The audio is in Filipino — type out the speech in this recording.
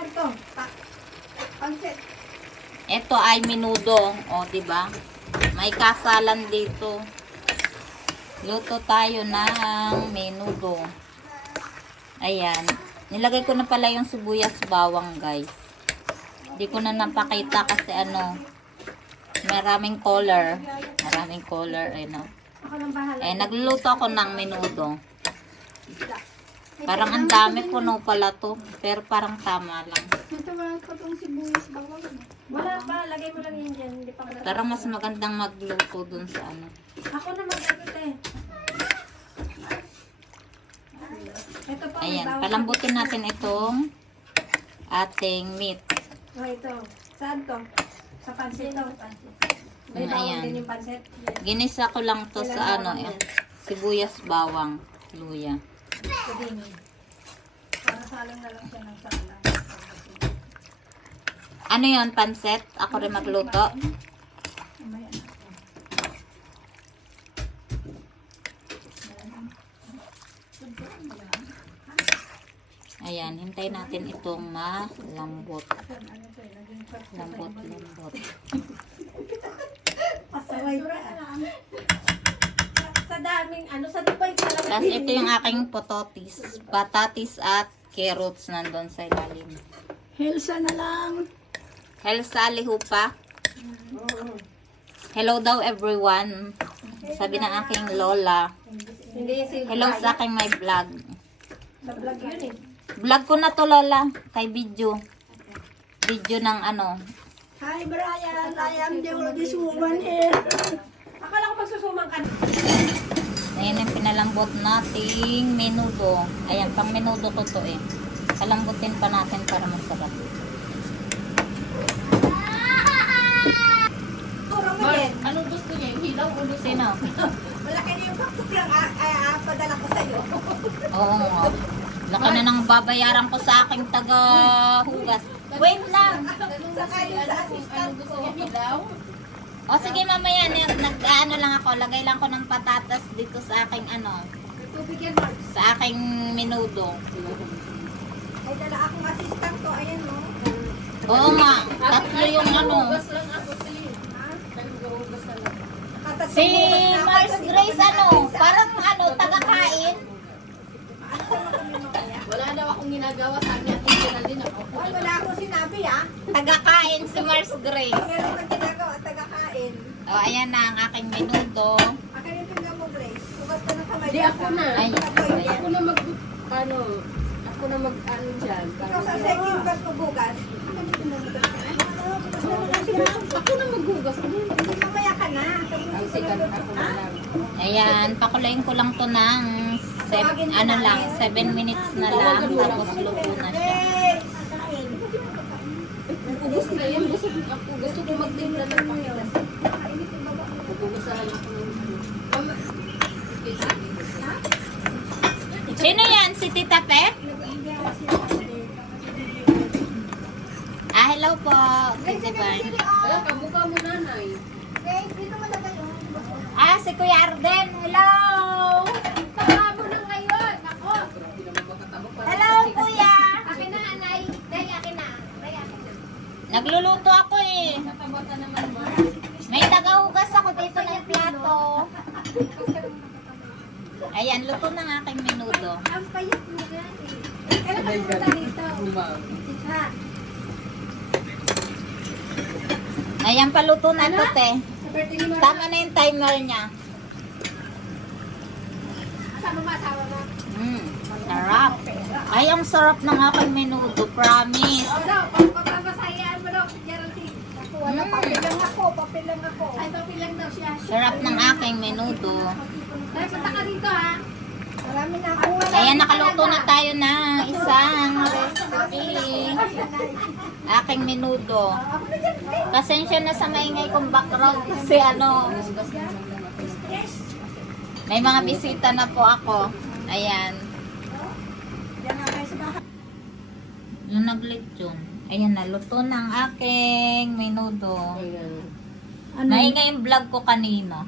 Saan to? Pansit. Ito ay menudo. O, diba? May kasalan dito. Luto tayo ng menudo. Ayan. Nilagay ko na pala yung sibuyas bawang, guys. Hindi ko na napakita kasi ano, maraming color. Maraming color, ano. Ako nang bahala. Nagluluto ako ng menudo. Parang ang dami puno pala to. Pero parang tama lang. Ito wala pa itong sibuyas bawang. Wala pa. Lagay mo lang yan dyan. Hindi pa ka. Parang mas magandang magluto dun sa ano. Ako na mag-edit eh. Ito pa. Ayan, palambutin natin itong ating meat. Oh, ito. Saan to? Sa pansit to. May bawang Ayan. din yung pansit. Ginisa ko lang to sa ano, sibuyas, bawang, luya. Sabihin. Para salang na lang siya ng salang. Ano yon, pansit? Ako rin magluto. Mamaya na. Ayan, hintayin natin itong malambot. Lambot. Pasaway ka. Sa daming ano, sa Dubai talaga. Tapos ito yung aking pototis. Patatis at carrots nandun sa ilalim. Helsa na lang. Helsa Lihupa. Hello daw everyone. Sabi ng aking lola. Hindi si Hello sa aking may vlog. Sa vlog yun eh. Vlog ko na to, lola. Kay video. Video ng ano. Hi Brian, I am the oldest woman here. Akala ko magsusumang ka. Ayan yung pinalambot nating menudo. Ayan, pang menudo ko to eh. Palambutin pa natin para masarap. Turo mo din. Anong gusto niya? Yung hilaw o luto? Sino? Malaki na yung paktok lang padala ko sa'yo. Oo nga. Laki na nang babayaran ko sa aking taga-hugas. Wait lang. Saka yung sa assistant Anong gusto ko. niya? Hilaw? O sige mamaya, nag-ano lang ako. Lagay lang ko ng patatas dito sa aking ano. Tubig yan, Mark. Sa aking menudo. Ay, dala akong assistant ko. Ayan, no? Oo nga. Tatlo yung ano. Hugas lang ako siya. Nag-hugas na lang. Nakatatlong Si bukas na ako. Mars Grace ano. Parang ano, taga-kain. Wala daw akong ginagawa sa akin. Attentional din ako. Ay, wala akong sinabi, ah. Taga-kain si Mars Grace. Meron kang ginagawa, tagakain. O, ayan na ang aking menudo. Akin yung pinggan mo, Grace. Sugat ka ng kamay. Hindi ako na. Ay, Ako na mag... Ano? Ako na mag... Ano dyan? Ikaw sa second gas mo bugas. Ako na maghugas. Mamaya ka na. Ang sikat ako na lang. Ayan, pakulayin ko lang to ng 7 minutes na lang. Tapos luto na siya. Hugas na yan. Gusto ko magtimpla ng pakitas. Hugasahan ako ng... Mama. Okay, sige. Sino yan? Si Tita Pep? Hello po. Tita Pep. Wala, kamukha mo nanay. Si Kuya Arden. Hello! Pakamo na ngayon. Ako. Hello, Kuya! Akin na, anay. Day, akin na. Day, akin na. Nagluluto ako eh. Natabata naman ba? May tagahugas ako dito ng plato. Ayan, luto ng aking menudo. Ang payat mo yan eh. Kailan ka pumunta dito? Ha? Ayan, paluto na to, te. Sa birthday ni Mara. Tama na yung timer niya. Asama mo, asawa mo. Sarap. Ay, ang sarap ng aking menudo. Promise. O daw, pagpapasayaan mo daw, Geraldine. Ako, wala, papel lang ako, papel lang ako. Ay, papel lang daw siya. Sarap ng aking menudo. Dahil punta ka dito ha. Marami na ako. Ayan, nakaluto na tayo ng isang recipe. Aking menudo. Pasensya na sa maingay kong background kasi ano, may mga bisita na po ako. Ayan. Diyan nga kayo sa bahay. Yung nag-lechon. Ayan na, luto ng aking menudo. Ayan. Maingay yung vlog ko kanina.